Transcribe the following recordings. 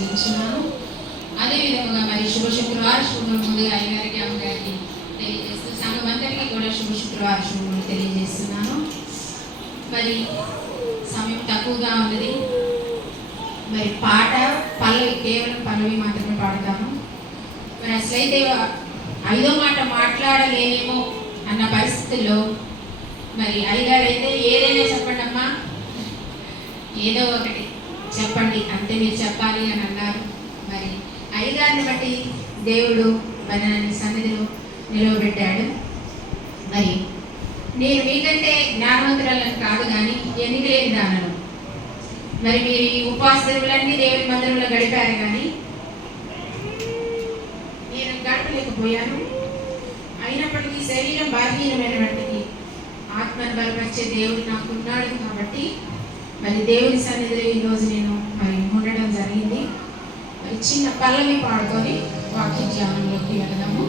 చెల్లించున్నాను. అదేవిధంగా మరి శుభ శుక్రవారం శుభములు ముందుగా అయ్యగారికి అమ్మగారికి తెలియజేస్తూ సంఘం అందరికీ కూడా శుభ శుక్రవారం శుభములు తెలియజేస్తున్నాను. మరి సమయం తక్కువగా ఉన్నది. మరి పాట పల్లవి కేవలం పల్లవి మాత్రమే పాడతాను. మరి అసలైతే 5వ మాట మాట్లాడలేనేమో అన్న పరిస్థితుల్లో మరి అయ్యగారు అయితే ఏదైనా చెప్పండి అమ్మా, ఏదో ఒకటి చెప్పండి అంతే, మీరు చెప్పాలి అని అన్నారు. మరి అయ్యగారిని బట్టి దేవుడు మరి నన్ను సన్నిధిలో నిలవబెట్టాడు. మరి నేను మీకంటే జ్ఞానవంతురాలను కాదు కానీ ఎన్నిక లేని దానను. మరి మీరు ఈ ఉపవాస దినములన్నీ దేవుని మందిరంలో గడిపారు కానీ నేను గడపలేకపోయాను. అయినప్పటికీ శరీరం బలహీనమైనప్పటికీ ఆత్మను బలపరిచే దేవుడు నాకు ఉన్నాడు కాబట్టి మరి దేవుని సన్నిధిలో ఈరోజు నేను మరి ఉండడం జరిగింది. మరి చిన్న పల్లవి పాడుకొని వాక్య ధ్యానంలోకి వెళదాము.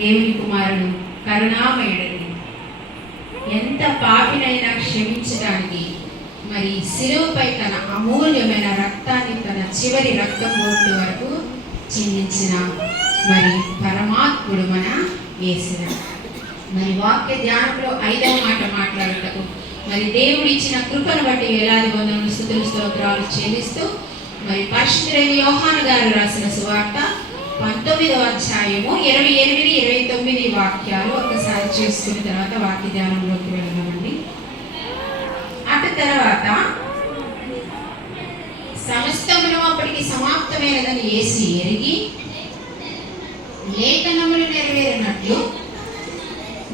దేవుని కుమారుడు కరుణామయుడు ఎంత పాపినైనా క్షమించడానికి మరి శిలువపై తన అమూల్యమైన రక్తాన్ని తన చివరి రక్తం బొట్టు వరకు చిందించిన మరి పరమాత్ముడు మన యేసయ్య. మరి వాక్య ధ్యానంలో 5వ మాట మాట్లాడుటకు మరి దేవుడు ఇచ్చిన కృపను బట్టి వేలాది వందలు స్తుతులు స్తోత్రాలు చెల్లిస్తూ మరి పరిశుద్ధుడైన యోహాను గారు రాసిన సువార్త 19వ అధ్యాయము 28, 29 వాక్యాలు ఒకసారి చేసుకున్న తర్వాత వాక్య ధ్యానంలోకి వెళ్దామండి. అటు తర్వాత సమస్తమును అప్పటికి సమాప్తమైనదని యేసు ఎరిగి లేఖనములు నెరవేరినట్లు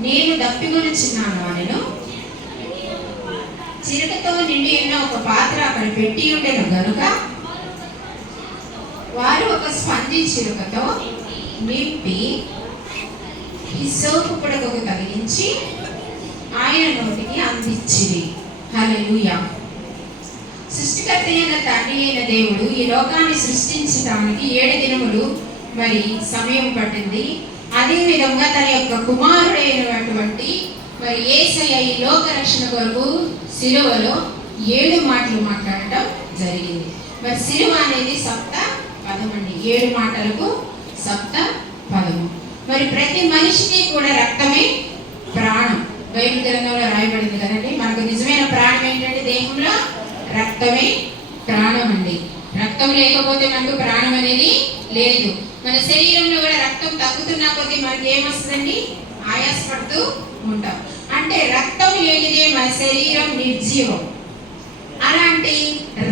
నేను దప్పిగొనుచున్నాను అనెను. చిరకతో నిండి ఉన్న ఒక పాత్ర అక్కడ పెట్టి ఉండెను గనుక వారు ఒక స్పంజి చిలుకతో నింపి హిస్సోపు పుడకకు తగిలించి ఆయన నోటికి అందించిరి. హల్లెలూయా. సృష్టికర్త అయిన తండ్రి అయిన దేవుడు ఈ లోకాన్ని సృష్టించడానికి 7 దినములు మరి సమయం పట్టింది. అదే విధంగా తన యొక్క కుమారుడైనటువంటి మరి యేసయ్య ఈ లోక రక్షణ కొరకు శిలువలో 7 మాటలు మాట్లాడటం జరిగింది. మరి శిలువ అనేది సప్త పదమండి, 7 మాటలకు సప్త పదము. మరి ప్రతి మనిషికి కూడా రక్తమే ప్రాణం. బైబిల్ గ్రంథంలో రాయబడింది కదండి. మనకు నిజమైన ప్రాణం ఏంటంటే దేహంలో రక్తమే ప్రాణం అండి. రక్తం లేకపోతే మనకు ప్రాణం అనేది లేదు. మన శరీరంలో కూడా రక్తం తగ్గుతున్న కొద్దీ మనకి ఏమొస్తుందండి? ఆయాసపడుతూ ఉంటాం. అంటే రక్తం లేనిదే మన శరీరం నిర్జీవం. అలాంటి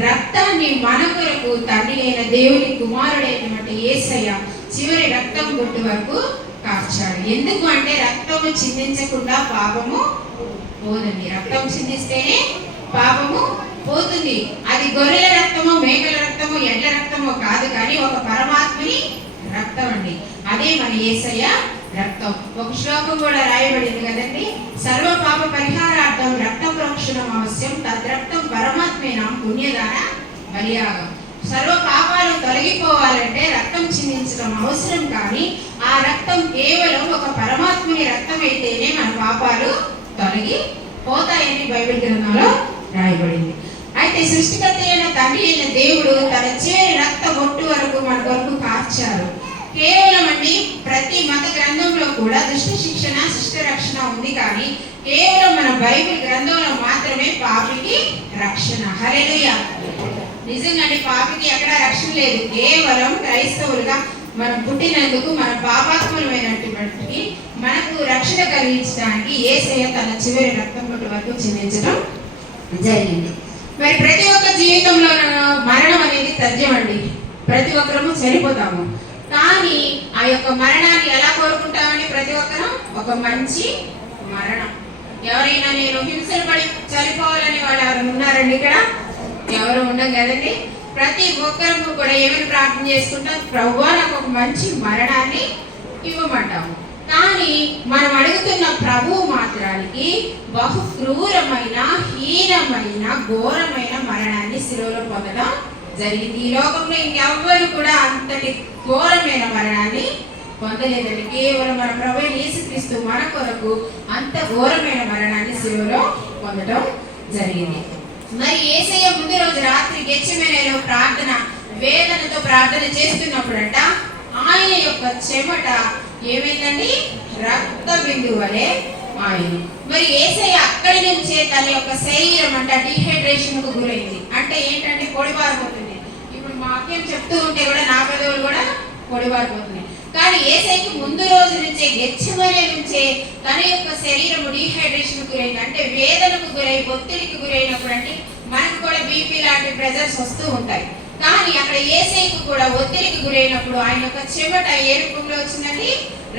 రక్తాన్ని మన కొరకు తండ్రి అయిన దేవుని కుమారుడైనటువంటి యేసయ్య చివరి రక్తం బొట్టు వరకు కార్చాడు. ఎందుకు అంటే రక్తము చిందించకుండా పాపము పోదండి. రక్తం చిందిస్తేనే పాపము పోతుంది. అది గొర్రెల రక్తమో, మేకల రక్తమో, ఎడ్ల రక్తమో కాదు, కానీ ఒక పరమాత్మని రక్తం అండి. అదే మన యేసయ్య రక్తం. ఒక శ్లోకం కూడా రాయబడింది కదండి, సర్వ పాప పరిహారార్థం రక్తం ప్రోక్షణం అవశ్యం, తద్రక్తం పరమాత్మేనాం పుణ్యదాన బలియాగం. సర్వ పాపాలు తొలగిపోవాలంటే రక్తం చిందించడం అవసరం, కానీ ఆ రక్తం కేవలం ఒక పరమాత్మని రక్తం అయితేనే మన పాపాలు తొలగిపోతాయని బైబిల్ గ్రంథంలో రాయబడింది. అయితే సృష్టికర్త అయిన తండ్రి అయిన దేవుడు తన చివరి రక్త బొట్టు వరకు మన కొరకు కార్చారు. కేవలం అండి ప్రతి మత గ్రంథంలో కూడా దుష్ట శిక్షణ, శిష్ట రక్షణ ఉంది, కానీ కేవలం మన బైబిల్ గ్రంథంలో మాత్రమే పాపికి రక్షణ. హల్లెలూయా. నిజంగా పాపికి ఎక్కడ రక్షణ లేదు. కేవలం క్రైస్తవులుగా మనం పుట్టినందుకు మన పాపాత్మలమైనటువంటి మనకు రక్షణ కలిగించడానికి యేసయ్య తన చివరి రక్తం బొట్టు వరకు చిందించడం జరిగింది. మరి ప్రతి ఒక్క జీవితంలో మరణం అనేది తథ్యం అండి. ప్రతి ఒక్కరము చనిపోతాము, కానీ ఆ యొక్క మరణాన్ని ఎలా కోరుకుంటామని ప్రతి ఒక్కరు ఒక మంచి మరణం. ఎవరైనా నేను హింసలు పడి చనిపోవాలని వాళ్ళు ఎవరు ఉన్నారండి? ఇక్కడ ఎవరు ఉండదు కదండి. ప్రతి ఒక్కరు కూడా ఏమైనా ప్రార్థన చేసుకుంటాం, ప్రభువా నాకు ఒక మంచి మరణాన్ని ఇవ్వమంటాము. కానీ మనం అడుగుతున్న ప్రభువు మాత్రానికి బహు క్రూరమైన, హీనమైన, ఘోరమైన మరణాన్ని శిలువలో పొందడం జరిగింది. ఈ లోకంలో ఇంకెవ్వరు కూడా అంతటి ఘోరమైన మరణాన్ని పొందలేదండి. కేవలం మన ప్రభువైన యేసుక్రీస్తు మన కొరకు అంత ఘోరమైన మరణాన్ని శిలువలో పొందడం జరిగింది. మరి యేసయ్య ముందు రోజు రాత్రి గెత్సెమనేలో ప్రార్థన, వేదనతో ప్రార్థన చేస్తున్నప్పుడంట ఆయన యొక్క చెమట ఏమైందండి? రక్త బిందువు వలె ఆయన. మరి యేసయ్య అక్కడి నుంచే తన యొక్క శరీరం అంట డిహైడ్రేషన్ కు గురైంది. అంటే ఏంటంటే పొడిబారిపోతుంది. ఇప్పుడు మా అక్కయ్య చెప్తూ ఉంటే కూడా నా పెదవులు కూడా పొడిబారిపోతున్నాయి. కానీ యేసయ్యకి ముందు రోజు నుంచే గెత్సెమనే నుంచే తన యొక్క శరీరము డిహైడ్రేషన్ గురైంది. అంటే వేదనకు గురై, ఒత్తిడికి గురైనప్పుడు అంటే మనకు కూడా బీపీ లాంటి ప్రెజర్స్ వస్తూ ఉంటాయి. కానీ అక్కడ యేసయ్యకు కూడా ఒత్తిడికి గురైనప్పుడు ఆయన యొక్క చెమట ఏ రూపంలో వచ్చిందండి?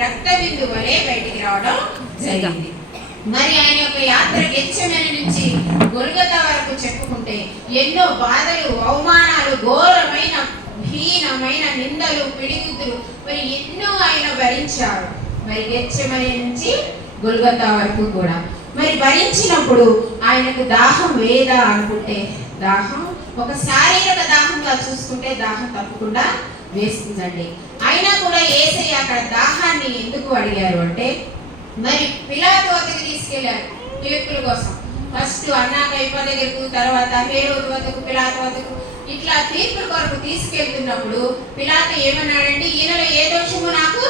రక్త బిందువు వలె బయటికి రావడం జరిగింది. మరి ఆయన యొక్క యాత్ర గెత్సెమనే నుంచి గొల్గొతా వరకు చెప్పుకుంటే ఎన్నో బాధలు, అవమానాలు, ఘోరమైన హీనమైన నిందలు, పిడిగుద్దులు మరి ఎన్నో ఆయన భరించారు. మరి గెత్సెమనే నుంచి గొల్గొతా వరకు కూడా మరి భరించినప్పుడు ఆయనకు దాహం వేదా అనుకుంటే దాహం ఒక శారీరక దాహంగా చూసుకుంటే దాహం తప్పకుండా వేస్తుందండి. అయినా కూడా యేసయ్య అక్కడ దాహాన్ని ఎందుకు అడిగారు అంటే, మరి పిలాతు వద్దకు తీసుకెళ్లారు తీర్పుల కోసం. ఫస్ట్ అన్నా కైపా దగ్గరకు, తర్వాత హేరోదు వద్దకు, పిలాతు వద్దకు, ఇట్లా తీర్పుల కొరకు తీసుకెళ్తున్నప్పుడు పిలాతు ఏమన్నాడంటే, ఈయనలో ఏ దోషము నాకు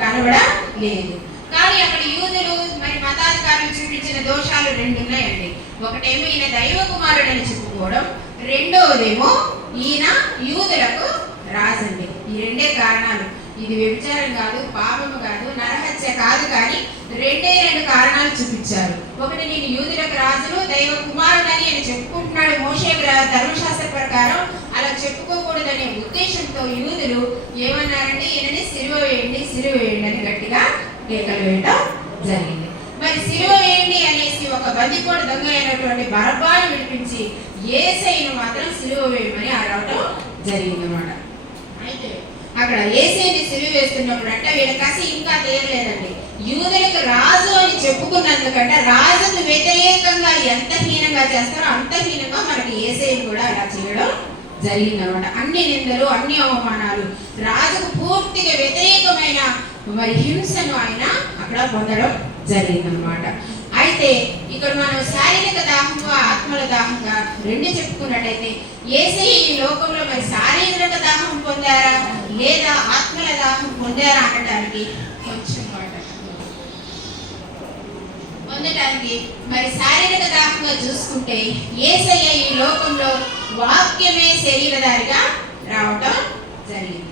కనబడలేదు. కానీ అక్కడ యూదులు మరి మతాధికారులు చూపించిన దోషాలు రెండు ఉన్నాయండి. ఒకటేమో ఈయన దైవ కుమారుడని చెప్పుకోవడం, రెండవదేమో ఈయన యూదులకు రాజండి. ఈ రెండే కారణాలు. ఇది వ్యభిచారం కాదు, పాపము కాదు, నరహత్య కాదు, కానీ రెండు కారణాలు చూపించారు. ఒకటి, నేను యూదులకు రాజును, దైవ కుమారుడని ఆయన చెప్పుకుంటున్నాడు. మోషే ధర్మశాస్త్ర ప్రకారం అలా చెప్పుకోకూడదనే ఉద్దేశంతో యూదులు ఏమన్నారంటే, ఈయనని సిలువ వేయండి, సిలువ వేయండి అని గట్టిగా కేకలు వేయడం జరిగింది. మరి సిలువ వేయండి అనేసి ఒక బందిపోటు దొంగ అయినటువంటి బరబ్బాను విడిపించి యేసయ్యను మాత్రం సిలువ వేయమని అడగటం జరిగింది అన్నమాట. అయితే అక్కడ యేసయ్యని సిలువ వేస్తున్నప్పుడు అంటే వీళ్ళ కసి ఇంకా తీరలేదండి. యూదులకు రాజు అని చెప్పుకున్నందుకంటే రాజుకు వ్యతిరేకంగా ఎంత హీనంగా చేస్తారో అంత హీనంగా మనకి యేసయ్యను కూడా అలా చేయడం జరిగిందనమాట. అన్ని నిందలు, అన్ని అవమానాలు, రాజుకు పూర్తిగా వ్యతిరేకమైన మరి హింసను ఆయన అక్కడ పొందడం జరిగిందనమాట. అయితే ఇక్కడ మనం శారీరక దాహంగా, ఆత్మల దాహంగా రెండు చెప్పుకున్నట్టయితే యేసయ్య ఈ లోకంలో మరి శారీరక దాహం పొందారా లేదా ఆత్మల దాహం పొందారా అనడానికి కొంచెం పొందడానికి మరి శారీరక దాహంగా చూసుకుంటే యేసయ్య ఈ లోకంలో వాక్యమే శరీరధారిగా రావటం జరిగింది.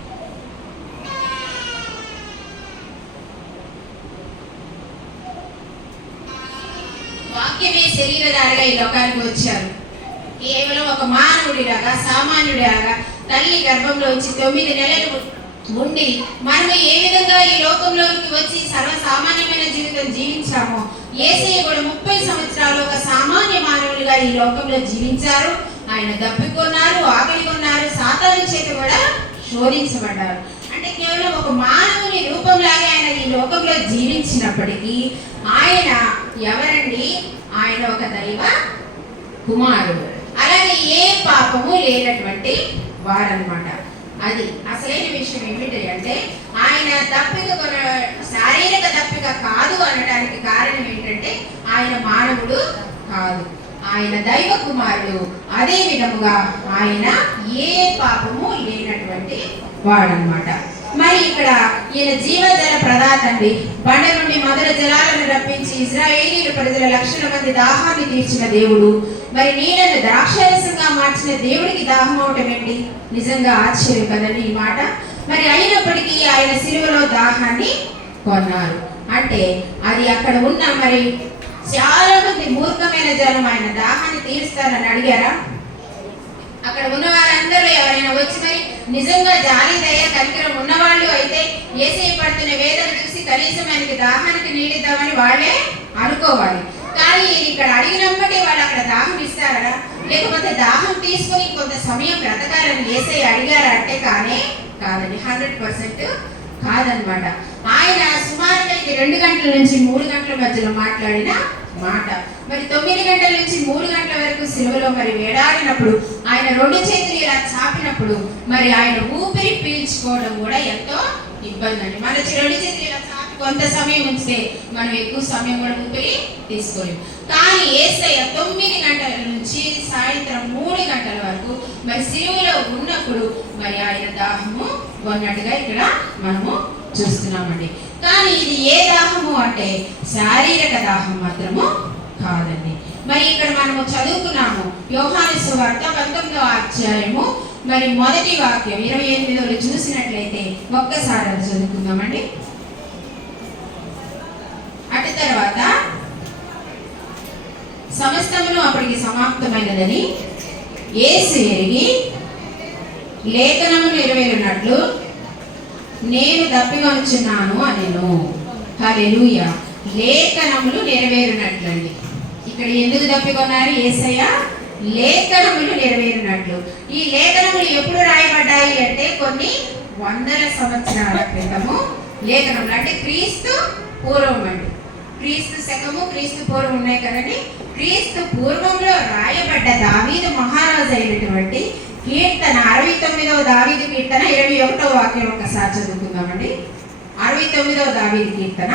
వాక్యమే శరీరధారిగా ఈ లోకానికి వచ్చారు. కేవలం ఒక మానవుడిలాగా, సామాన్యుడిలాగా తల్లి గర్భంలో వచ్చి 9 నెలలు ఉండి మనం ఏ విధంగా ఈ లోకంలోకి వచ్చి సర్వసామాన్యమైన జీవితం జీవించామో యేసయ్య కూడా 30 సంవత్సరాలు ఒక సామాన్య మానవులుగా ఈ లోకంలో జీవించారు. ఆయన దప్పికొన్నారు, ఆకలి కొన్నారు, సాతాను చేత కూడా శోధించబడ్డారు. అంటే కేవలం ఒక మానవుని రూపంలాగే ఆయన ఈ లోకంలో జీవించినప్పటికీ ఆయన ఎవరండి? ఆయన ఒక దైవ కుమారుడు, అలాగే ఏ పాపము లేనటువంటి వారన్నమాట. అది అసలైన విషయం ఏమిటి అంటే ఆయన దప్పిక శారీరక దప్పిక కాదు అనడానికి కారణం ఏంటంటే ఆయన మానవుడు కాదు, ఆయన దైవ కుమారుడు. అదే విధముగా ఆయన ఏ పాపము లేనటువంటి వాడనమాట. మరి ఇక్కడ ఈయన జీవజల ప్రదాత అండి. బండ నుండి మధుర జలాలను రప్పించి ఇశ్రాయేలీయుల ప్రజల లక్షల మంది దాహాన్ని తీర్చిన దేవుడు. మరి నీళ్ళను ద్రాక్షరసంగా మార్చిన దేవుడికి దాహం అవటం ఏంటి? నిజంగా ఆశ్చర్యం కదండి ఈ మాట. మరి అయినప్పటికీ ఆయన సిలువలో దాహాన్ని కొన్నారు. అంటే అది అక్కడ ఉన్న మరి చాలా మంది మూర్ఖమైన జనం ఆయన దాహాన్ని తీరుస్తారని అడిగారా? అక్కడ ఉన్న వారందరూ ఎవరైనా వచ్చి మరి నిజంగా జాలి దయ కనికరం ఉన్నవాళ్ళు అయితే యేసయ్య పడుతున్న వేదన చూసి కనీసం ఆయనకి దాహానికి నీడిద్దామని వాళ్ళే అనుకోవాలి. కానీ ఇక్కడ అడిగినప్పటి వాళ్ళు అక్కడ దాహం ఇస్తారా? లేకపోతే దాహం తీసుకొని కొంత సమయం బ్రతకాలని యేసయ్య అడిగారా అంటే కాదండి, 100% కాదనమాట. ఆయన సుమారుగా 2 గంటల నుంచి 3 గంటల మధ్యలో మాట్లాడిన మాట. మరి 9 గంటల నుంచి 3 గంటల వరకు సిలువలో మరి వేడాడినప్పుడు ఆయన 2 చేతులు ఇలా చాపినప్పుడు మరి ఆయన ఊపిరి పీల్చుకోవడం కూడా ఎంతో ఇబ్బంది అండి. మన 2 చేతులు ఇలా చాపి కొంత సమయం ఉంచితే మనం ఎక్కువ సమయం కూడా ఊపిరి తీసుకోలేము. కానీ యేసయ్య 9 గంటల నుంచి సాయంత్రం 3 గంటల వరకు మరి సిలువలో ఉన్నప్పుడు మరి ఆయన దాహము కొన్నట్టుగా ఇక్కడ మనము చూస్తున్నామండి. కానీ ఇది ఏ దాహము అంటే శారీరక దాహం మాత్రము కాదండి. మరి ఇక్కడ మనము చదువుకున్నాము యోహాను సువార్త 19వ అధ్యాయము మరి మొదటి వాక్యం 28లో చూసినట్లయితే ఒక్కసారి అది చదువుకుందామండి. అటు తర్వాత సమస్తమును అప్పటికి సమాప్తమైనదని యేసు ఎరిగి లేఖనములు నెరవేరినట్లు నేను దప్పికొనుచున్నాను అనెను. హల్లెలూయా. లేఖనములు నెరవేరినట్లండి. ఇక్కడ ఎందుకు దప్పికొన్నారు యేసయ్య? లేఖనములు నెరవేరినట్లు. ఈ లేఖనములు ఎప్పుడు రాయబడ్డాయి అంటే కొన్ని వందల సంవత్సరాల క్రితము లేఖనములు, అంటే క్రీస్తు పూర్వం అండి. క్రీస్తు శకము క్రీస్తు పూర్వం ఉన్నాయి కదండి. క్రీస్తు పూర్వంలో రాయబడ్డ దావీదు మహారాజు అయినటువంటి కీర్తన 69వ దావీదు కీర్తన 21వ వాక్యం ఒకసారి చదువుకుందామండి. 69వ దావీదు కీర్తన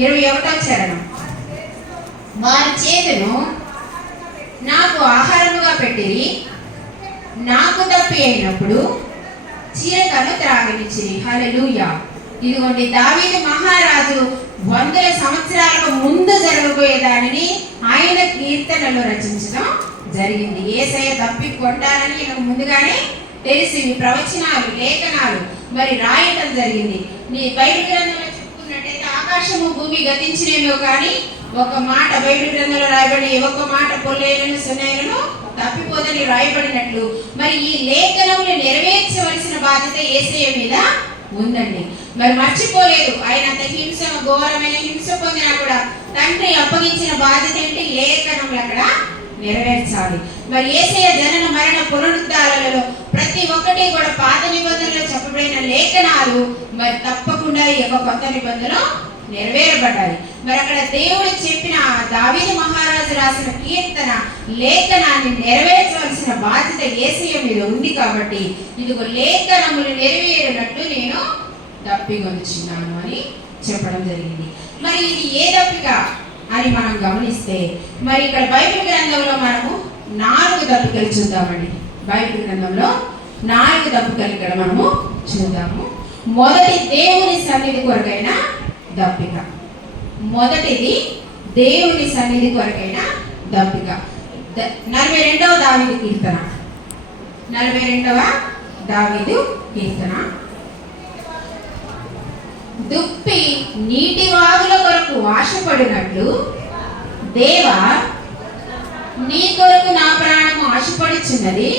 21వ చరణం. వారి చేతును నాకు ఆహారముగా పెట్టిరి, నాకు తప్పి అయినప్పుడు చిరకను త్రాగనిచ్చిరి. హల్లెలూయా. ఇదిగోండి దావీదు మహారాజు వందల సంవత్సరాలకు ముందు జరగబోయే దానిని ఆయన కీర్తనలో రచించడం జరిగింది. యేసయ్య తప్పి కొంటారని ఈయనకు ముందుగానే తెలిసి ప్రవచనాలు లేఖనాలు మరి రాయటం జరిగింది. నీ బైబిల్ గ్రంథంలో చెప్పుకున్నట్టయితే ఆకాశము భూమి గతించినేమో కానీ ఒక మాట బైబిల్ గ్రంథంలో రాయబడి ఒక్క మాట పొల్లేలను సున్నైలను తప్పిపోదని రాయబడినట్లు మరి ఈ లేఖనములు నెరవేర్చవలసిన బాధ్యత యేసయ్య మీద ఉందండి. మరి మర్చిపోలేదు. ఆయన అంత హింస ఘోరమైన హింస పొందినా కూడా తండ్రి అప్పగించిన బాధ్యత ఏంటి? లేఖనములు అక్కడ నెరవేర్చాలి. మరి యేసయ్య జనన మరణ పునరుద్ధారాలలో ప్రతి ఒక్కటి కూడా పాత నిబంధనలో చెప్పబడిన లేఖనాలు మరి తప్పకుండా ఈ యొక్క కొత్త నిబంధనలో నెరవేరబడ్డాయి. మరి అక్కడ దేవుడు చెప్పిన దావీదు మహారాజు రాసిన కీర్తన లేఖనాన్ని నెరవేర్చవలసిన బాధ్యత యేసయ్య మీద ఉంది. కాబట్టి ఇదిగో లేఖనములు నెరవేరినట్లు నేను దప్పికొనుచున్నాను అని చెప్పడం జరిగింది. మరి ఇది ఏ దప్పిక అని మనం గమనిస్తే మరి ఇక్కడ బైబిల్ గ్రంథంలో మనము 4 దప్పికలు చూద్దామండి. బైబిల్ గ్రంథంలో 4 దప్పికలు ఇక్కడ మనము చూద్దాము. మొదటి దేవుని సన్నిధి కొరకైన దప్పిక. మొదటిది దేవుని సన్నిధి కొరకైన దప్పిక. 42వ దావీదు కీర్తన. 42వ దావీదు కీర్తన. దుప్పి నీటి వాగుల కొరకు ఆశపడినట్లు దేవా నీ కొరకు నా ప్రాణము ఆశపడుచున్నది.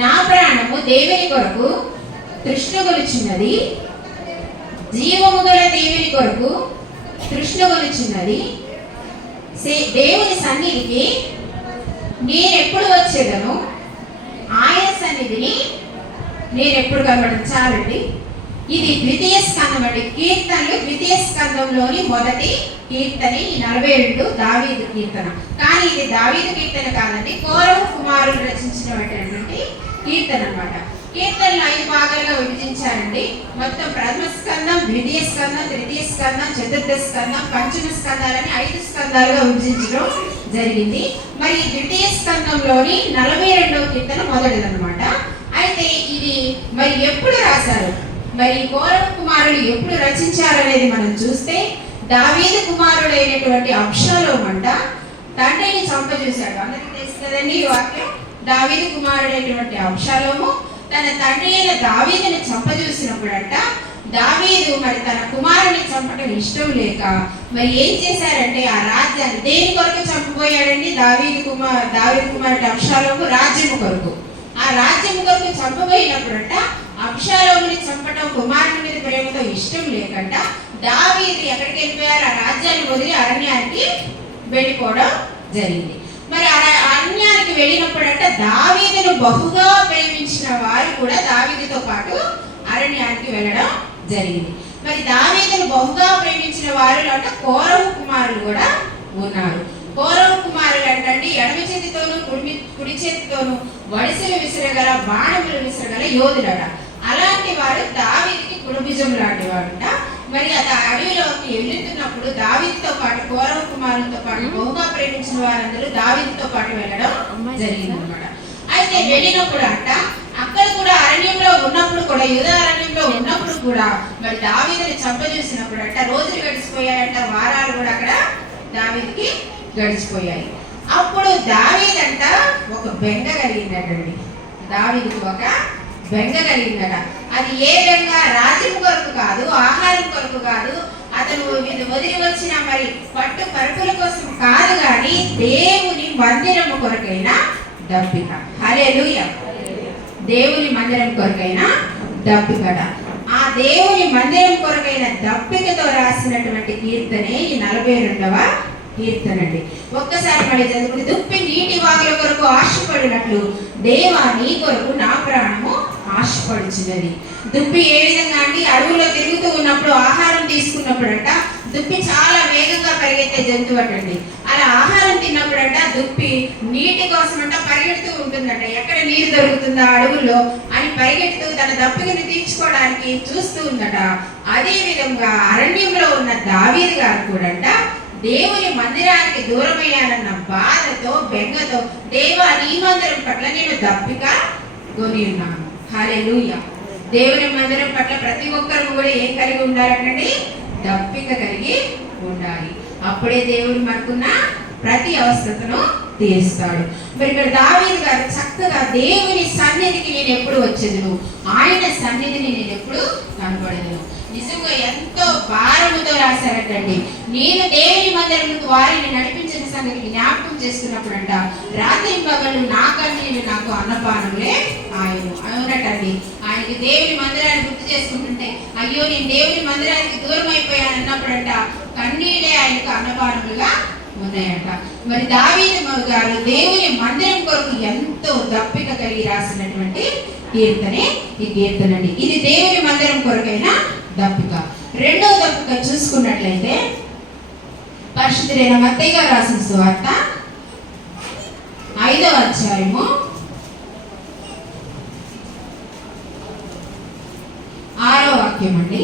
నా ప్రాణము దేవుని కొరకు తృష్ణగొలుచున్నది, జీవము గల దేవుని కొరకు తృష్ణగొలుచున్నది. దేవుని సన్నిధికి నేనెప్పుడు వచ్చేదను, ఆయన సన్నిధిని నేనెప్పుడు కనబడను. చాలండి. ఇది ద్వితీయ స్కందం అండి. కీర్తనలు ద్వితీయ స్కందంలోని మొదటి కీర్తన ఈ 42 దావీదు కీర్తన. కానీ ఇది దావీదు కీర్తన కాదండి, కోరహు కుమారులు రచించినటువంటి కీర్తన అన్నమాట. కీర్తనలు 5 భాగాలుగా విభజించారండి. మొత్తం ప్రథమ స్కందం, ద్వితీయ స్కందం, తృతీయ స్కందం, చతుర్థ స్కందం, పంచమ స్కందాలని 5 స్కందాలుగా విభజించడం జరిగింది. మరి ద్వితీయ స్కందంలోని 42వ కీర్తన మొదటిదన్నమాట. అయితే ఇది మరి ఎప్పుడు రాశారు, మరి కోరహు కుమారులు ఎప్పుడు రచించారనేది మనం చూస్తే, దావీదు కుమారుడైనటువంటి అబ్షాలోము అంట తండ్రిని చంపజూశాడు. అందరికీ తెలుసు కదండి ఈ వాక్యం. దావీదు కుమారుడైనటువంటి అబ్షాలోము తన తండ్రి అయిన దావీదుని చంపజూసినప్పుడంట, దావీదు మరి తన కుమారుని చంపడం ఇష్టం లేక మరి ఏం చేశారంటే ఆ రాజ్యాన్ని దేని కొరకు చంపబోయాడండి. దావీదు కుమారుడు అబ్షాలోము రాజ్యము కొరకు. ఆ రాజ్యం కొరకు చంపబోయినప్పుడంట అబ్షాలోముని చంపటం కుమారుని మీద ప్రేమతో ఇష్టం లేకంట దావీదు ఎక్కడికి వెళ్ళిపోయారు, ఆ రాజ్యాన్ని వదిలి అరణ్యానికి వెళ్ళిపోవడం జరిగింది. మరి అరణ్యానికి వెళ్ళినప్పుడంట దావీదును బహుగా ప్రేమించిన వారు కూడా దావీదుతో పాటు అరణ్యానికి వెళ్ళడం జరిగింది. మరి దావీదును బహుగా ప్రేమించిన వారు అంటే కోరహు కుమారులు కూడా ఉన్నారు. కోరహు కుమారులు అంటే ఎడమ చేతితోనూ కుడి చేతితోనూ వడిసెలు విసిరగల, బాణములు విసిరగల యోధుడట. అలాంటి వారు దావీదుకి కుడిభుజం లాంటి వాడుట. మరి అది అడవిలోకి వెళ్తున్నప్పుడు దావీదుతో పాటు కోరహు కుమారులతో పాటు బహుగా ప్రేమించిన వారందరూ దావీదుతో పాటు వెళ్ళడం జరిగింది అనమాట. అయితే వెళ్ళినప్పుడు అంట అక్కడ కూడా అరణ్యంలో ఉన్నప్పుడు కూడా, యూదా అరణ్యంలో ఉన్నప్పుడు కూడా మరి దావీదుని చంపజూసినప్పుడు అంట రోజులు గడిచిపోయాయంట, వారాలు కూడా అక్కడ దావీదుకి గడిచిపోయాయి. అప్పుడు దావీదంట ఒక బెంగ కలిగిందటండి. దావీదుకు ఒక బెంగ కలిగిందట. అది ఏ బెంగ? రాజ్యం కొరకు కాదు, ఆహారం కొరకు కాదు, అతను వదిలి వచ్చిన మరి పట్టు పరుపుల కోసం కాదు, కానీ దేవుని మందిరము కొరకైనా దప్పిక. హల్లెలూయా. దేవుని మందిరం కొరకైనా దప్పికట. ఆ దేవుని మందిరం కొరకైన దప్పికతో రాసినటువంటి కీర్తనే ఈ 42వ కీర్తన అండి. ఒక్కసారి మళ్ళీ చదువుకుని, దుప్పి నీటి వాగుల కొరకు ఆశపడినట్లు దేవా నీ కొరకు నా ప్రాణము ఆశపడుచున్నది. దుప్పి ఏ విధంగా అండి, అడవులో తిరుగుతూ ఉన్నప్పుడు ఆహారం తీసుకున్నప్పుడంట దుప్పి చాలా వేగంగా పరిగెత్తే జంతువు అంటండి. అలా ఆహారం తిన్నప్పుడంట దుప్పి నీటి కోసం అంట పరిగెడుతూ ఉంటుందంట. ఎక్కడ నీరు దొరుకుతుందా అడవుల్లో అని పరిగెడుతూ తన దప్పికని తీర్చుకోవడానికి చూస్తూ ఉందట. అదే విధంగా అరణ్యంలో ఉన్న దావీదు గారు కూడా దేవుని మందిరానికి దూరమయ్యానన్న బాధతో, బెంగతో దేవా నీ మందిరం పట్ల నేను దప్పిక కొని ఉన్నాను. హల్లెలూయా. దేవుని మందిరం పట్ల ప్రతి ఒక్కరు కూడా ఏం కలిగి ఉండాలంటే దప్పిక కలిగి ఉండాలి. అప్పుడే దేవుడు మనకున్న ప్రతి అవసరతను తీరుస్తాడు. మరి ఇక్కడ దావీదు గారు చక్కగా దేవుని సన్నిధికి నేను ఎప్పుడు వచ్చేదను, ఆయన సన్నిధిని నేను ఎప్పుడు కనబడను. నిజంగా ఎంతో భారముతో రాశారటండి. నేను దేవుని మందిరముకు వారిని నడిపించిన సంగతి జ్ఞాపకం చేసుకున్నప్పుడంట రాత్రి పగలు నా కన్నీళ్ళు నాకు అన్నపానములే ఆయన. అవునటండి. ఆయనకి దేవుని మందిరాన్ని గుర్తు చేసుకుంటుంటే అయ్యో నేను దేవుని మందిరానికి దూరం అయిపోయాను అన్నప్పుడంట కన్నీళ్ళే ఆయనకు అన్నపానములుగా ఉన్నాయంట. మరి దావీదు గారు దేవుని మందిరం కొరకు ఎంతో దప్పిక కలిగి రాసినటువంటి కీర్తనే ఈ కీర్తన అండి. ఇది దేవుని మందిరం కొరకైనా దప్పిక. రెండవ దప్పిక చూసుకున్నట్లయితే పరిశుద్ధుడైన మత్తయి గారు రాసిన సువార్త 5వ అధ్యాయము 6వ వాక్యం అండి.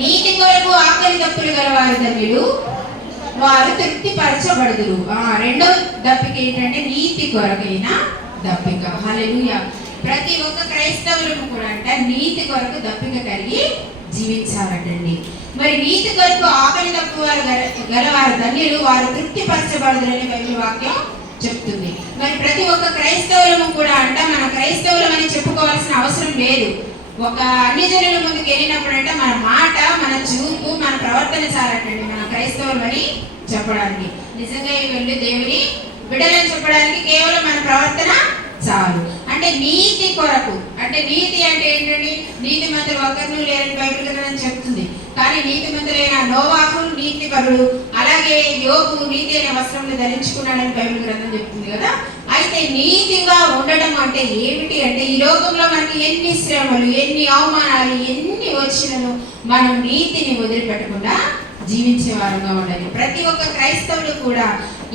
నీతి కొరకు ఆకలి దప్పులు గల వారు ధన్యులు, వారు తృప్తి పరచబడుదురు. రెండవ దప్పిక ఏంటంటే నీతి కొరకైనా దప్పిక. హల్లెలూయా. ప్రతి ఒక్క క్రైస్తవులకు కూడా అంట నీతి కొరకు దప్పిక కలిగి జీవించాలంటండి. మరి నీతి కొరకు ఆకలి దప్పు వారు గలవారు ధన్యులు, వారు తృప్తి పరచబడదురని బైబిల్ వాక్యం చెప్తుంది. మరి ప్రతి ఒక్క క్రైస్తవులము కూడా అంట మన క్రైస్తవులమని చెప్పుకోవాల్సిన అవసరం లేదు. ఒక అన్ని జనుల ముందుకు వెళ్ళినప్పుడు అంటే మన మాట, మన చూపు, మన ప్రవర్తన చాలంటండి మన క్రైస్తవులమని చెప్పడానికి. నిజంగా వెళ్ళి దేవుని బిడ్డలని చెప్పడానికి కేవలం మన ప్రవర్తన చాలు. అంటే నీతి కొరకు, అంటే నీతి అంటే ఏంటండి? నీతిమంతులు ఒకరిని లేరని బైబిల్ గ్రంథం చెప్తుంది. కానీ నీతిమంతులైన నోవాహు నీతిపరుడు, అలాగే యోబు నీతి అనే వస్త్రములు ధరించుకున్నాడని బైబిల్ గ్రంథం చెప్తుంది కదా. అయితే నీతిగా ఉండడం అంటే ఏమిటి అంటే, ఈ లోకంలో మనకి ఎన్ని శ్రమలు, ఎన్ని అవమానాలు, ఎన్ని వచ్చినను మనం నీతిని వదిలిపెట్టకుండా జీవించే వారంగా ఉండాలి. ప్రతి ఒక్క క్రైస్తవులు కూడా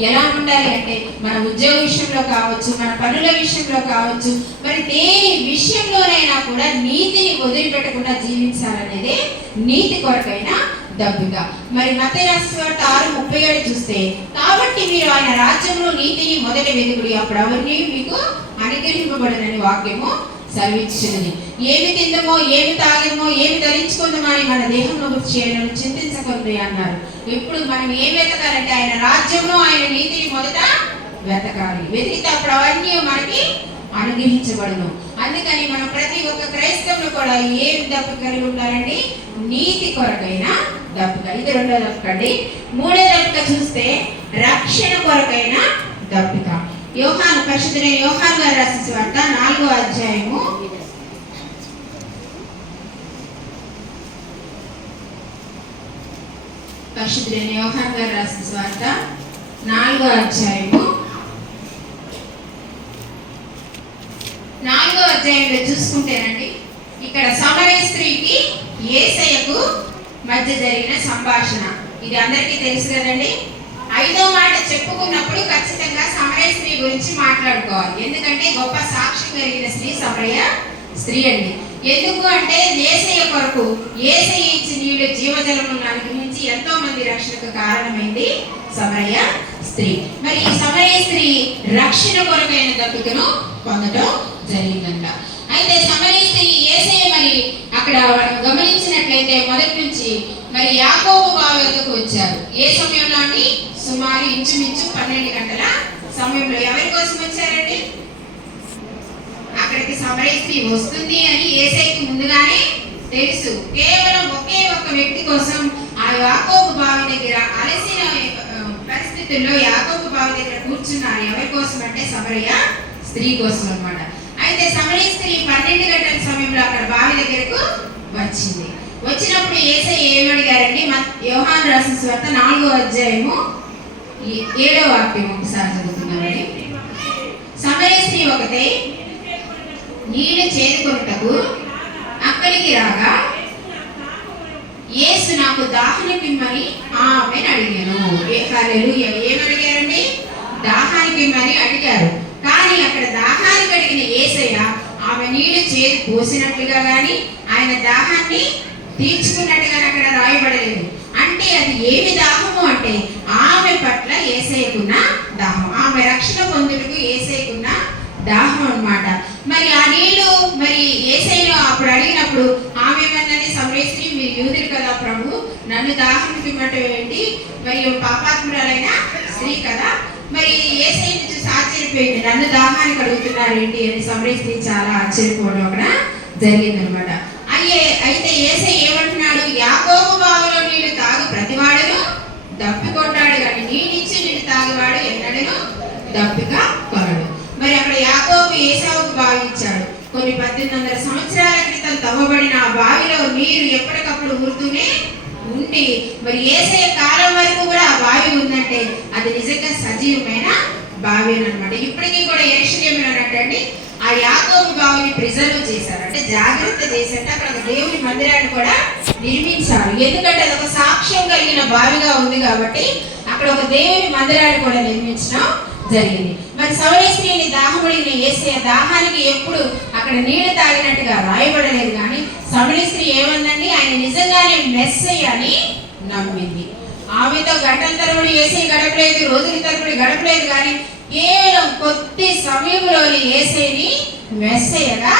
ఎలా ఉండాలి అంటే, మన ఉద్యోగ విషయంలో కావచ్చు, మన పనుల విషయంలో కావచ్చు, మరి దేని విషయంలోనైనా కూడా నీతిని వదిలిపెట్టకుండా జీవించాలనేదే నీతి కొరకైన దప్పిక. మరి మత్తయి రాసిన సువార్త 6:37 చూస్తే, కాబట్టి మీరు ఆయన రాజ్యంలో నీతిని మొదటి వెతుకుడి, అప్పుడు అవన్నీ మీకు అనుగ్రహింపబడనని వాక్యము సెలవిచ్చినది. ఏమి తిందమో, ఏమి తాగమో, ఏమి ధరించుకుందామో అని మన దేహంలో చేయడం చింతించకూడదు అన్నారు. ఇప్పుడు మనం ఏం వెతకాలంటే, ఆయన రాజ్యంలో ఆయన నీతిని మొదట వెతకాలి. వెతికితే అప్పుడు అవన్నీ మనకి అనుగ్రహించబడను. అందుకని మనం ప్రతి ఒక్క క్రైస్తవులు కూడా ఏం దప్పిక కలిగి ఉండాలండి? నీతి కొరకైన దప్పిక. ఇది రెండో దప్పిక అండి. మూడో దప్పిక చూస్తే రక్షణ కొరకైన దప్పిక. యోహాను, పరిశుద్ధుడైన యోహాను గారు రాసిన సువార్త 4వ అధ్యాయము 4వ అధ్యాయంలో చూసుకుంటేనండి, ఇక్కడ సమరయ స్త్రీకి యేసయ్యకు మధ్య జరిగిన సంభాషణ. ఇది అందరికీ తెలుసు కదండి. 5వ మాట చెప్పుకున్నప్పుడు ఖచ్చితంగా సమరయ స్త్రీ గురించి మాట్లాడుకోవాలి. ఎందుకంటే గొప్ప సాక్ష్యం కలిగిన స్త్రీ సమరయ స్త్రీ అండి. ఎందుకు అంటే, యేసయ్య కొరకు యేసయ్య ఇచ్చి నీళ్ళు జీవజలములను అనుగ్రహించి ఎంతో మంది రక్షణకు కారణమైంది సమరయ స్త్రీ. మరి ఈ సమరయ స్త్రీ రక్షణ కొరకైన దప్పికను పొందడం జరిగిందంట. అయితే సమరయ స్త్రీ యేసయ్య మరి అక్కడ గమనించినట్లయితే మొదటి నుంచి మరి యాకోబు బావి వద్దకు వచ్చారు. ఏ సమయంలో అండి? సుమారు ఇంచుమించు 12 గంటల సమయంలో. ఎవరి కోసం వచ్చారండి? అక్కడికి సమరయ స్త్రీ వస్తుంది అని యేసయ్యకు ముందుగానే తెలుసు. కేవలం ఒకే ఒక్క వ్యక్తి కోసం ఆ యాకోబు బావి దగ్గర అలసిన పరిస్థితుల్లో యాకోబు బావి దగ్గర కూర్చున్నారు. ఎవరి కోసం అంటే సమరయ స్త్రీ కోసం అన్నమాట. అయితే సమరయ స్త్రీ 12 గంటల సమయంలో అక్కడ బావి దగ్గరకు వచ్చింది. వచ్చినప్పుడు యేసయ్య ఏమడిగారండి? యోహాను రాసిన సువార్త 4వ అధ్యాయము 7వ వాక్యం ఒకసారి చదువుతున్నామండి. సమరయ స్త్రీ ఒకటే నీళ్ళు చేదుకొనుటకు అక్కడికి రాగా, యేసు నాకు దాహానికిమ్మని ఆమెను అడిగాను. హల్లెలూయా. ఏమడిగారండి? దాహానికిమ్మని అడిగారు. కానీ అక్కడ దాహానికి అడిగిన యేసయ్య ఆమె నీళ్లు చేదు పోసినట్లుగా కానీ ఆయన దాహాన్ని తీర్చుకున్నట్టుగా అక్కడ రాయబడలేదు. అంటే అది ఏమి దాహము అంటే, ఆమె పట్ల యేసయ్యకున్న దాహం, ఆమె రక్షణ పొందుటకు యేసయ్యకున్న దాహం అన్నమాట. మరి ఆ నీళ్లు మరి యేసయ్యను అప్పుడు అడిగినప్పుడు ఆమె ఏమన్నది? సమరయ స్త్రీ, మీరు యూదులు కదా ప్రభు, నన్ను దాహానికి ఇవ్వటం ఏంటి? మరి పాపాత్మురాలైన స్త్రీ కదా. మరి యేసయ్యను చూసి ఆశ్చర్యపోయింది. నన్ను దాహానికి అడుగుతున్నారు ఏంటి అని సమరయ స్త్రీ చాలా ఆశ్చర్యపోవడం అక్కడ జరిగిందనమాట. అయితే యేసయ్య ఏమంటున్నాడు? యాకోబు బావిలో నీళ్లు తాగు ప్రతివాడును దప్పికొంటాడు, కానీ నీళ్ళిచ్చి నీళ్ళు తాగేవాడు ఎన్నడను దప్పిక కొనడు. మరి అక్కడ యాకోబు ఏసావుకు బావి ఇచ్చాడు. కొన్ని 1800 సంవత్సరాల క్రితం తవ్వబడిన ఆ బావిలో నీరు ఎప్పటికప్పుడు ఊరుతూనే ఉండి, మరి యేసయ్య కాలం వరకు కూడా ఆ బావి ఉందంటే అది నిజంగా సజీవమైన బావి అన్నమాట. ఇప్పటికీ కూడా యెరూషలేములో ఉన్నట్టండి ఆ యాకోబు బావిని ప్రిజర్వ్ చేశారు, అంటే జాగ్రత్త చేశారు. అక్కడ దేవుని మందిరాన్ని కూడా నిర్మించారు. ఎందుకంటే అది ఒక సాక్ష్యం కలిగిన బావిగా ఉంది కాబట్టి అక్కడ ఒక దేవుని మందిరాన్ని కూడా నిర్మించడం జరిగింది. మరి సమరయ స్త్రీని దాహముడిని యేసయ్య దాహానికి ఎప్పుడు అక్కడ నీళ్లు తాగినట్టుగా రాయబడలేదు. కానీ సమరయ స్త్రీ ఏమందండి? ఆయన నిజంగానే మెస్సయ్య అని నమ్మింది. ఆమెతో గంటల తరబడి యేసయ్య గడపలేదు, రోజుల తరబడి గడపలేదు, కానీ కేవలం కొద్ది సమయంలోని యేసయ్యని మెస్సయ్యగా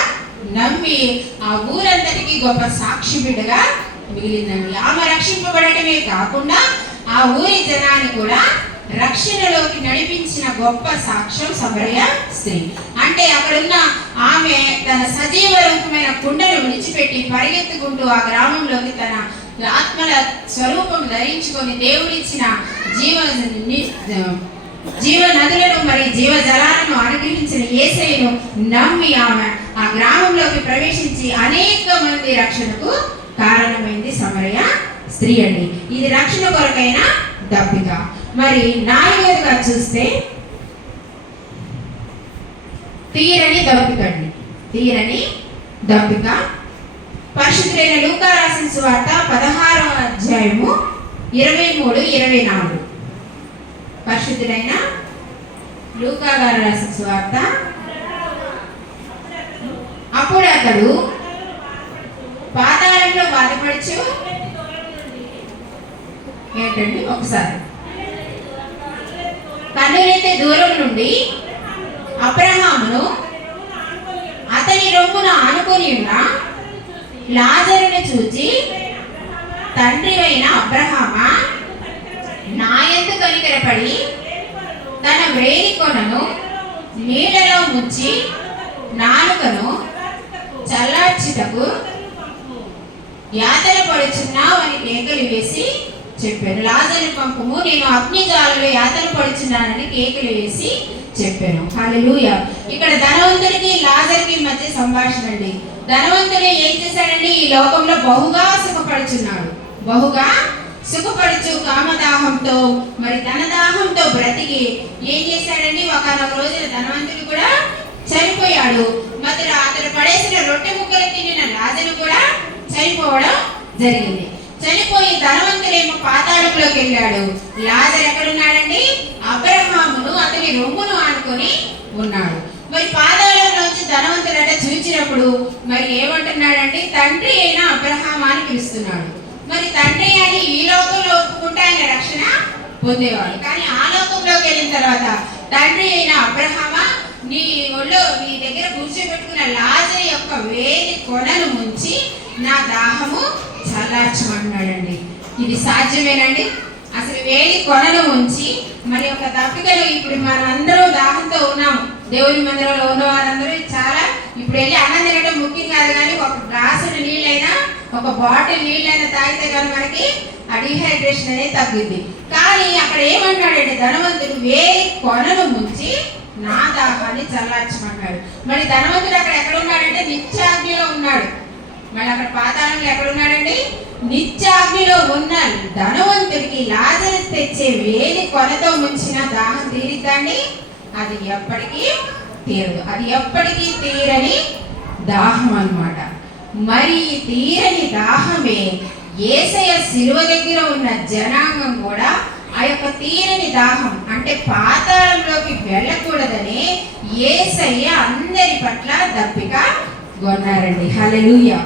నమ్మి ఆ ఊరంతటికి గొప్ప సాక్షి బిడ్డగా మిగిలిందండి. ఆమె రక్షింపబడటమే కాకుండా ఆ ఊరి జనాన్ని కూడా రక్షణలోకి నడిపించిన గొప్ప సాక్ష్యం సమరయ స్త్రీ. అంటే అక్కడున్న ఆమె తన సజీవ రూపమైన కుండను విడిచిపెట్టి పరిగెత్తుకుంటూ ఆ గ్రామంలోకి తన ఆత్మల స్వరూపం ధరించుకొని దేవుడిచ్చిన జీవ నదులను మరి జీవ జలాలను అనుగ్రహించిన యేసయ్యను నమ్మి ఆమె ఆ గ్రామంలోకి ప్రవేశించి అనేక మంది రక్షణకు కారణమైంది సమరయ స్త్రీ అండి. ఇది రక్షణ కొరకైన దప్పిక. మరి 4వదిగా చూస్తే తీరని దప్పిక అండి. తీరని దప్పిక. పరిశుద్ధులైన లూకా రాసిన సువార్త 16వ అధ్యాయము 23-24. పరిశుద్ధులైన లూకా గారు రాసిన సువార్త. అప్పుడు అతడు పాతాళంలో బాధపడుచు ఏంటండి ఒకసారి కన్నులెత్తి దూరం నుండి అబ్రహామును అతని రొమ్మున ఆనుకొని ఉన్న లాజరుని చూచి, తండ్రివైన అబ్రహామా, నా యందు కనికరపడి తన వ్రేలి కొనను నీళ్ళలో ముంచి నాలుకను చల్లార్చుటకు యాతన పడుచున్నావు అని కేకలు వేసి చెప్పాను. లాజరుని పంపుము, నేను అగ్నిజ్వాలలో యాతన పడుచున్నానని కేకలు వేసి చెప్పాను. హల్లెలూయా. ఇక్కడ ధనవంతుడికి లాజరుకి మధ్య సంభాషణ అండి. ధనవంతుడు ఏం చేశాడండి? ఈ లోకంలో బహుగా సుఖపడుచున్నాడు. బహుగా సుఖపడుచు కామదాహంతో మరి ధనదాహంతో బ్రతికి ఏం చేశాడండి? ఒకనొక రోజున ధనవంతుడు కూడా చనిపోయాడు. మరి అతను పడేసిన రొట్టె ముక్కలు తినిన లాజరు కూడా చనిపోవడం జరిగింది. చనిపోయి ధనవంతుడేమో పాతాళంలోకి వెళ్ళాడు. లాజరు ఎక్కడున్నాడండి? అబ్రహామును అతని రొమ్మును ఆనుకొని ఉన్నాడు. మరి పాతాళంలోంచి ధనవంతుడట చూచినప్పుడు మరి ఏమంటున్నాడండి? తండ్రి అయిన అబ్రహాం అని పిలుస్తున్నాడు. మరి తండ్రి అని ఈ లోకంలో ఒప్పుకుంటే ఆయన రక్షణ పొందేవాడు. కానీ ఆ లోకంలోకి వెళ్ళిన తర్వాత తండ్రి అయిన అబ్రహామా, నీ ఒళ్ళో నీ దగ్గర కూర్చోబెట్టుకున్న లాజరు యొక్క వేలి కొనను ముంచి నా దాహము చల్లార్చమంటున్నాడండి. ఇది సాధ్యమేనండి? అసలు వేలి కొనను ఉంచి మరి ఒక దప్పికలో ఇప్పుడు మనం అందరూ దాహంతో ఉన్నాము. దేవుని మందిరంలో ఉన్న వారందరూ చాలా ఇప్పుడు వెళ్ళి అన్నం తినడం ముఖ్యం కాదు, కానీ ఒక గ్లాసుడు నీళ్ళైనా ఒక బాటిల్ నీళ్ళైనా తాగితే కానీ మనకి ఆ డిహైడ్రేషన్ అనేది తగ్గుద్ది. కానీ అక్కడ ఏమంటాడంటే ధనవంతుడు వేలి కొనను ముంచి నా దాహాన్ని చల్లార్చమన్నాడు. మరి ధనవంతుడు అక్కడ ఎక్కడ ఉన్నాడంటే నిత్యాగ్నిలో ఉన్నాడు. మళ్ళీ అక్కడ పాతాళంలో ఎక్కడ ఉన్నాడండి? నిత్యాగ్నిలో ఉన్న ధనవంతుడికి లాజరు తెచ్చే వేలి కొనతో ముంచిన దాహం తీరిద్దండి? అది ఎప్పటికీ తీరదు. అది ఎప్పటికీ తీరని దాహం అన్నమాట. మరి తీరని దాహమే యేసయ్య శిలువ దగ్గర ఉన్న జనాంగం కూడా ఆ యొక్క తీరని దాహం అంటే పాతాళంలోకి వెళ్ళకూడదని యేసయ్య అందరి పట్ల దప్పిక కొన్నారండి. హల్లెలూయా.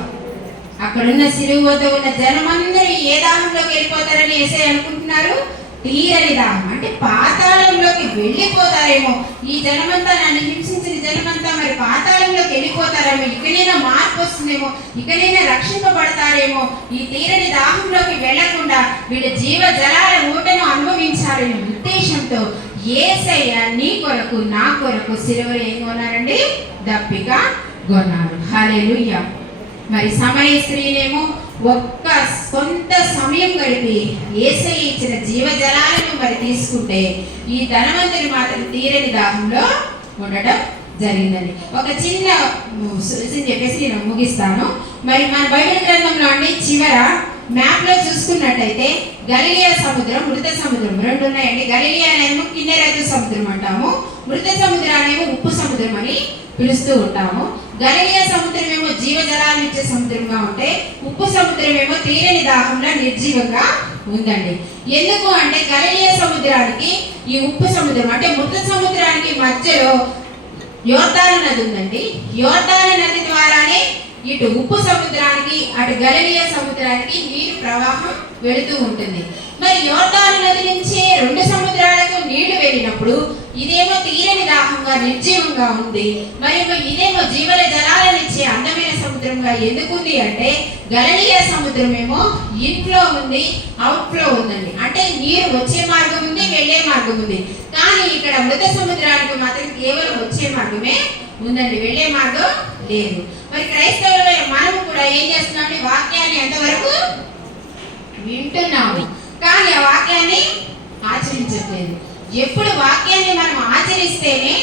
అక్కడున్న శిలువ వద్ద ఉన్న జనమందరూ ఏ దాహంలోకి వెళ్ళిపోతారని యేసయ్య అనుకుంటున్నారు? తీరని దాహం అంటే పాతాళంలోకి వెళ్ళిపోతారేమో. ఈ జనమంతా నన్ను హింసించిన జనమంతా మరి పాతాళంలోకి వెళ్ళిపోతారేమో, ఇకనైనా మార్పు వస్తుందేమో, ఇకనైనా రక్షింపబడతారేమో. ఈ తీరని దాహంలోకి వెళ్లకుండా వీళ్ళ జీవ జలాల ఊటను అనుభవించాలనే ఉద్దేశంతో యేసయ్య నీ కొరకు నా కొరకు శిలువలో ఏం కొన్నారండి? దప్పిక కొన్నారు. హల్లెలూయా. మరి సమరయ స్త్రీనేమో ఒక్క కొంత సమయం గడిపి యేసయ్య ఇచ్చిన జీవజలాలను మరి తీసుకుంటే ఈ ధనవంతుని మాత్రం తీరని దాహంలో ఉండడం జరిగిందని ఒక చిన్న చెప్పేసి నేను ముగిస్తాను. మరి మన బైబిల్ గ్రంథంలో అండి చివర మ్యాప్ లో చూసుకున్నట్టయితే గలిలియా సముద్రం, మృత సముద్రం రెండు ఉన్నాయండి. గలిలియా అనేమో కిన్నెరెతు సముద్రం అంటాము, మృత సముద్రానేమో ఉప్పు సముద్రం అని పిలుస్తూ ఉంటాము. గలిలియా సముద్రం ఏమో జీవజలాలు ఇచ్చే సముద్రంగా ఉంటే ఉప్పు సముద్రం ఏమో తీరని దాహంలో నిర్జీవంగా ఉందండి. ఎందుకు అంటే గలిలియా సముద్రానికి ఈ ఉప్పు సముద్రం అంటే మృత సముద్రానికి మధ్యలో యోర్దాను నది ఉందండి. యోర్దాను నది ద్వారానే ఇటు ఉప్పు సముద్రానికి అటు గలిలియా సముద్రానికి నీరు ప్రవాహం వెళుతూ ఉంటుంది. మరి యోర్దాను నది నుంచి రెండు సముద్రాలకు నీళ్లు వెళ్ళినప్పుడు ఇదేమో తీరని దాహంగా నిర్జీవంగా ఉంది, మరి ఇదేమో జీవన జలాలనిచ్చే అందమైన సముద్రంగా ఎందుకుంది అంటే గలిలియా సముద్రం ఏమో ఇన్ఫ్లో ఉంది, అవుట్ఫ్లో ఉందండి. అంటే నీరు వచ్చే మార్గం ఉంది, వెళ్ళే మార్గం ఉంది. కానీ ఇక్కడ మృత సముద్రానికి మాత్రం కేవలం వచ్చే మార్గమే ఉందండి, వెళ్ళే మార్గం లేదు. మరి క్రైస్తవులైన మనము కూడా ఏం చేస్తున్నాం? వాక్యాన్ని ఎంతవరకు వింటున్నాము కానీ ఆ వాక్యాన్ని ఆచరించట్లేదు. ఎప్పుడు వాక్యాన్ని మనం ఆచరిస్తేనే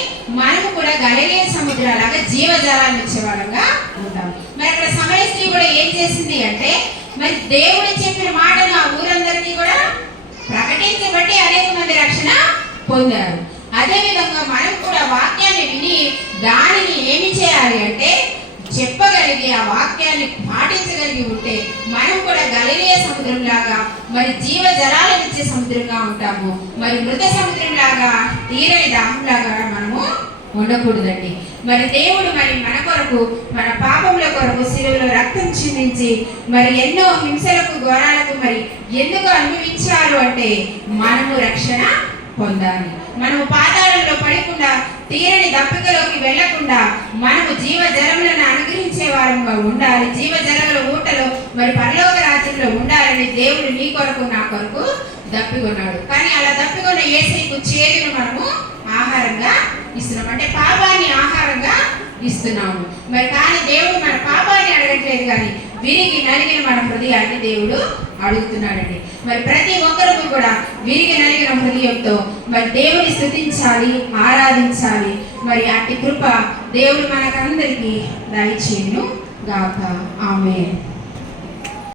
మనము కూడా గలిలయ సముద్రాలాగా జీవజలాన్ని ఇచ్చే వాళ్ళంగా ఉంటాం. మరి అక్కడ సమరయ స్త్రీ కూడా ఏం చేసింది అంటే, మరి దేవుడు చెప్పిన మాటను ఆ ఊరందరినీ కూడా ప్రకటించబట్టి అనేక మంది రక్షణ పొందారు. అదేవిధంగా మనం కూడా వాక్యాన్ని విని దానిని ఏమి చేయాలి అంటే చెప్పగలిగి ఆ వాక్యాన్ని పాటించగలిగి ఉంటే మనం కూడా గలిలయ సముద్రం లాగా మరి జీవ జలాలను ఇచ్చే సముద్రంగా ఉంటాము. మరి మృత సముద్రం లాగా తీరని దాహం లాగా మనము ఉండకూడదండి. మరి దేవుడు మరి మన కొరకు మన పాపముల కొరకు శిలువలో రక్తం చిందించి మరి ఎన్నో హింసలకు ఘోరాలకు మరి ఎందుకు అనుభవించారు అంటే మనము రక్షణ పొందాలి. మనము పాతాళంలో పడకుండా తీరని దప్పికలోకి వెళ్లకుండా మనము జీవ జలములను అనుగ్రహించే వారంగా ఉండాలి. జీవ జలముల ఊటలో మరి పరలోక రాజ్యంలో ఉండాలని దేవుడు నీ కొరకు నా కొరకు దప్పికొన్నాడు. కానీ అలా దప్పికొన్న యేసయ్యకు చేదును మనము ఆహారంగా ఇస్తున్నాం, అంటే పాపాన్ని ఆహారంగా ఇస్తున్నాము. మరి కానీ దేవుడు మన పాపాన్ని అడగట్లేదు, కానీ విరిగి నలిగిన మన హృదయాన్ని దేవుడు అడుగుతున్నాడండి. మరి ప్రతి ఒక్కరు కూడా విరిగి నలిగిన హృదయంతో మరి దేవుని స్తుతించాలి, ఆరాధించాలి. మరి అట్టి కృప దేవుడు మనకందరికీ దయచేయును గాక. ఆమేన్.